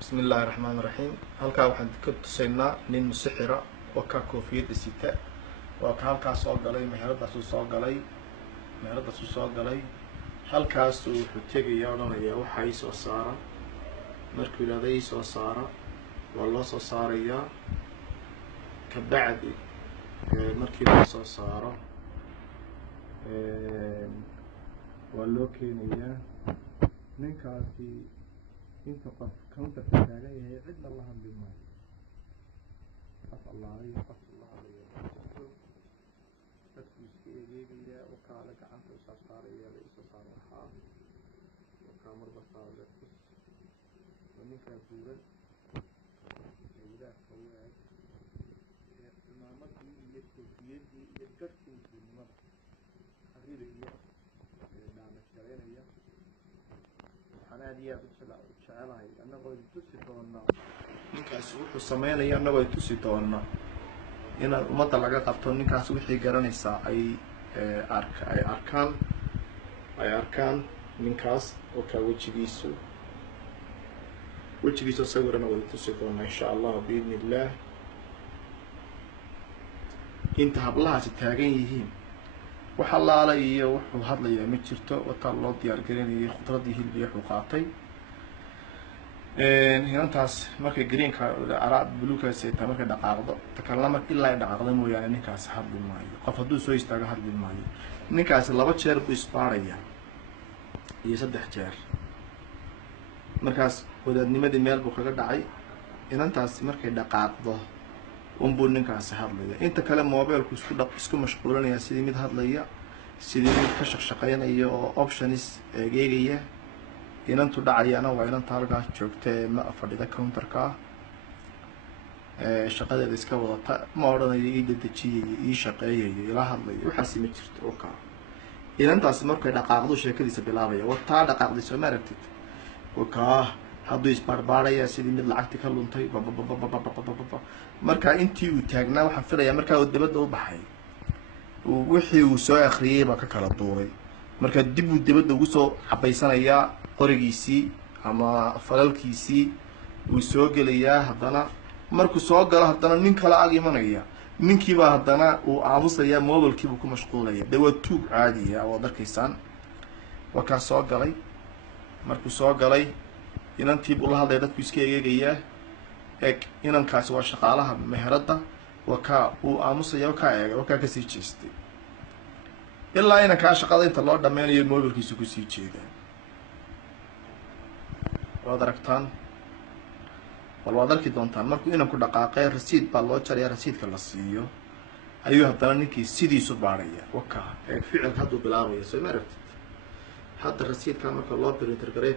بسم الله الرحمن الرحيم. halkaa waxaan ka tusaynaa nin musixira oo ka koofiyada sita waa ka halkaas soo galay meheradaas uu soo galay halkaas uu wuxuu tegayaa odhanaya waxa ay soo saara markuu yiraahdo ay soo saara waa loo soo saarayaa ka bacdi markii la soo saaro waa loo keenayaa ninkaasi inta qof counter taagan yahay cidna la hadli maayo qof Allah dadku iska eegaya oo kala gacanta u saaraya la isoo saaraha oo kamarada saaraya ninka buuran ilaa kawaad imaamadii iyo koofiyadii iyo garkii diimada xariiraya dhaama shareynaya حنادي شعلها أنه تسيطرنا نكاس وحو سمينا أنه تسيطرنا إن المطلع لقى قبطون نكاس وحي قرانيسا أي أركان نكاس وكا وجهيسو سورنا وتسيطرنا إن شاء الله بإذن الله انتهى بالله ستاقين يهين وحلا علي وحد لي متشرته وطلع ديار جريني خضرتي هي البيع وقاطي هنا تاس مركي جرين كعراء بلوكا سيتا مركي دقاقضة تكلمت إلا دقاقضة مو يعني نكاس حد الماي قفدو سوي استاق حد الماي نكاس لابد شير بإسبارية يسدح شير مركز وده نمد ميل بوكا دعي هنا تاس مركي دقاقضة ونبون نكاس هاد ليا انت كلام موبايل اسكو مشغولين يا سيدي ميد هاد ليا سيدي ميد كشقشقين iyo options eegayaya inantu dhacayana waa inanta halkaas joogtay ma fadhida counterka shaqadeeda iska wadata ma oranayo ii dadajiyay ii shaqeeyay ila hadlayo waxa ma jirto oo ka inantaas markay dhaqaaqdo sheekadiisa bilaabaya wata dhaqaaqdiisa ma aragtid oo ka hadduu isbarbaaraya sidii mid lacagti ka luntay marka intii uu taagnaa waxaan filayaa markaa uu dibadda u baxay wixii uu soo akhriyay ba ka kala duuray marka dib uu dibadda ugu soo cabaysanaya qorigiisii ama falalkiisii uu soo gelayaa haddana markuu soo galo haddana nin kala ag imanaya ninkii baa haddana uu aamusaya mobilkiibu ku mashquulaya waa tuug caadi ah oo darkiisaan waa ka soo galay markuu soo galay inantii buu la hadlay dadku iska eegaya inankaasi waa shaqaalaha meherada waka uu aamusaya ka eega waka ka sii jeestay ilaa inanka shaqada inta loo dhameynayo mobilkiisu ku sii jeeda waad aragtaan waad arki doontaan markuu inanku dhaqaaqay rasiid baa loo jaray rasiidka la siiyo ayuu haddana ninkii sidiisu baaraya waka ficil haduu bilaabaya soo maragtid hadda rasiidka marka loo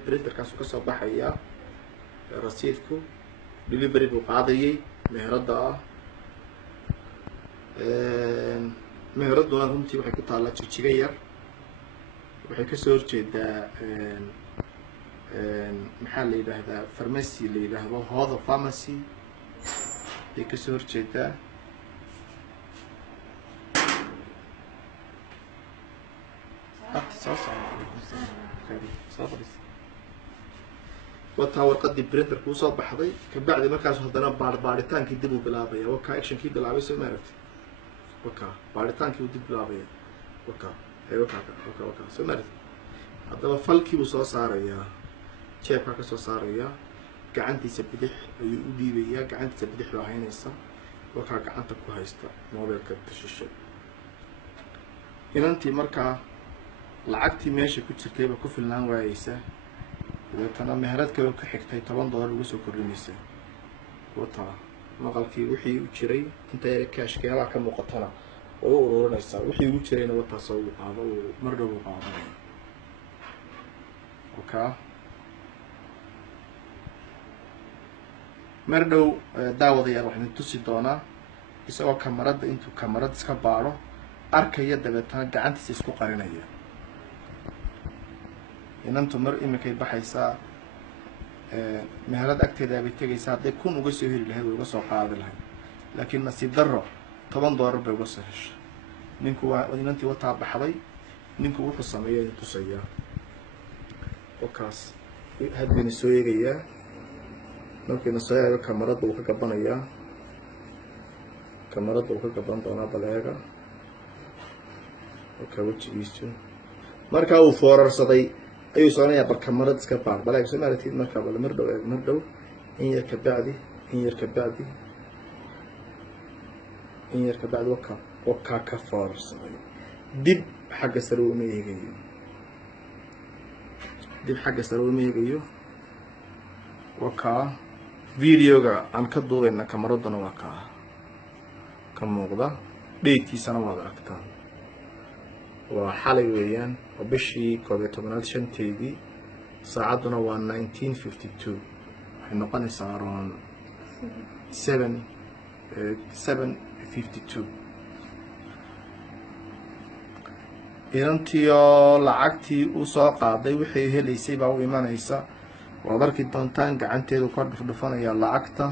printerkaas ka soo baxaya rasiidku delivery buu qaadayay meherada meheraduna runtii waxay ku taallaa jijiga yar waxay ka soo horjeedaa maxaa la yidhaahdaa pharmacy la yidhaahdo hooda pharmacy ay ka soo horjeedaa وتا ورقدي برينتر كو soo baxday ka bacdi markaas hadana baaritaanki dib u bilaabaya waka actionkii bilaabay soo maaragtay waka baaritaankii dib bilaabaya waka soo maaragtay hadaba falkii uu soo saaraya jeebka ka soo saaraya gacantiisa bidix ayuu u dhiibaya gacantiisa bidix waa haynaysa waka gacanta ku haysta mobilka tashishay inantii markaa lacagtii meesha ku jirtayba ku filnaan waayaysa وتنا مهرات كلو كحكتي $10 وسو كورنيسا وتا مقالكي وحي u jiray inta yar cash ka waa ka muuqatana oo ururinaysa wixii u jirayna wata soo qaado mar dhow qaado oka mar dhow daawadayaal waxaan tusi doonaa isagoo kamarada intuu kamarada iska baaro arkaya dabeetana gacantiisa isku qarinaya inantu mar imikay baxaysaa meherad agteeda bay tagaysaa hadday kun uga soo heli lahayd uga soo qaadi lahayd laakiin nasiib darro $10 bay uga soo heshay ninku waa inantii wataa baxday ninku wuxuu sameeyay tusaya wakaas hadbeen soo eegayaa markiina soo eego kamarada uu ka gabanayaa, kamarada uu ka gaban doonaa baleega markaa wejigiisu markaa uu foorarsaday ayuu soconayaa bal kamarad iska baar baleeg soo maaratid markaa bal mar dhow eeg mar dhow in yar ka bacdi in yar ka bacdi in yar ka bacdi wakaa ka foorarsaday dib xagga sare uma eegayo, dib xagga sare uma eegayo. wakaa videoga aan ka duubayna kamaraduna waa kaa ka muuqda, dheydkiisana waad aragtaa. waa xalay weeyaan, waa bishii 11aad 5teedii, saacadduna waa 1952, waxay noqonaysaa around 7:52. inantiioo lacagtii u soo qaaday wixii helaysay baa u imanaysa, waad arki doontaan gacanteedu ka dhufdhufanaya lacagta,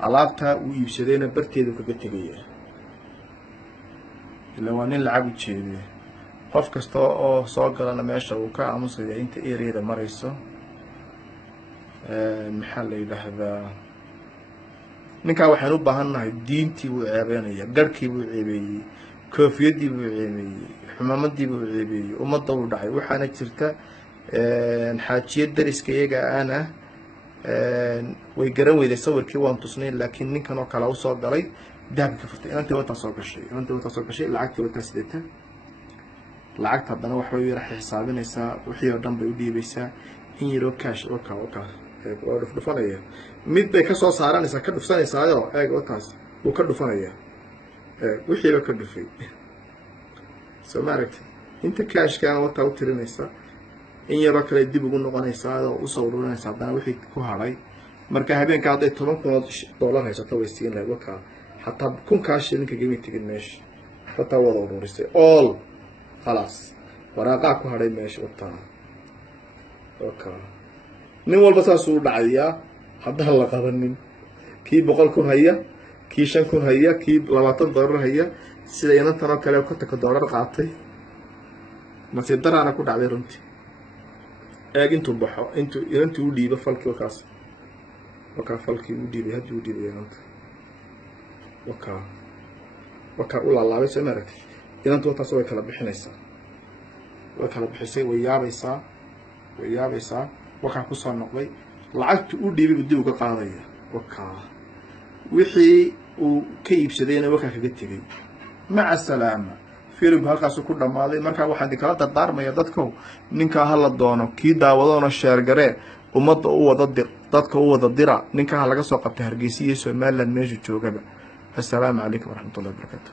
alaabtaa uu iibsadayna barteedu kaga tegaya, ilaa waa nin lacag u jeede. qof kasta oo soo galana meesha uu ka aamusaya inta ereyada marayso. maxaa la yidhaahdaa, ninkaa waxaan u baahannahay diintii buu ceebeynaya, garhkii buu ceebeeyey, koofiyadii buu ceebeeyey, xumamadii buu ceebeeyey, ummadda uu dhacay. waxaana jirta xaajiyad dariska iyaga ana way garan weyday sawirkii waan tusnay, laakiin ninkan oo kale usoo galay dahabka ka furtay. inantii wataa soo gashay, inantii wataa soo gashay, lacagtii wataa sidata. lacagta haddana waxbay yara xisaabinaysaa, wixii oo dhan bay u dhiibaysaa. in yaroo cash wakaa waa dhufdhufanaya, mid bay ka soo saaranaysaa ka dhufsanaysaayo eeg wataas wuu ka dhufanayaa, wixiiba ka dhufay. soo ma aragti inta cashkaana wataa u tirinaysaa, in yaroo kale dib ugu noqonaysaa oo usoo ururinaysa haddana wixii ku hadhay. marka habeenka hadday $10,000 haysato way siin lahayd wakaa, xataa 1,000 shilinka gami tegin meesha, wataa wada ururisay all khalaas, waraaqaa ku hadhay meesha wataa. wakaa nin walba saasuu dhacayaa haddaan la qabanin, kii 100,000 haya, kii 5,000 haya, kii $20 haya, sida inantan oo kale $50 qaatay. nasiib daraana ku dhacday runtii. eeg intuu baxo inantii u dhiibo falkii wakaas, wakaa falkii u dhiibay, haddii u dhiibay inanta wakaa u laalaabay. soo maaragtay inanta wataas way kala bixinaysaa, way kala bixisay, way yaabaysaa. wakaa kusoo noqday, lacagtu u dhiibay buu dib uga qaadaya. wakaa wixii uu ka iibsadayna wakaa kaga tegay. maca salaama. filimku halkaasu ku dhammaaday. markaa waxaan idinkala dardaarmaya dadkow, ninkaa hala doono, kii daawadoona sheergaree, ummadda u wada dir, dadka u wada dira. ninkaa ha laga soo qabtay Hargeysa iyo Somaliland meeshu joogaba. assalaamu calaykum waraxmatullahi wabarakaatu.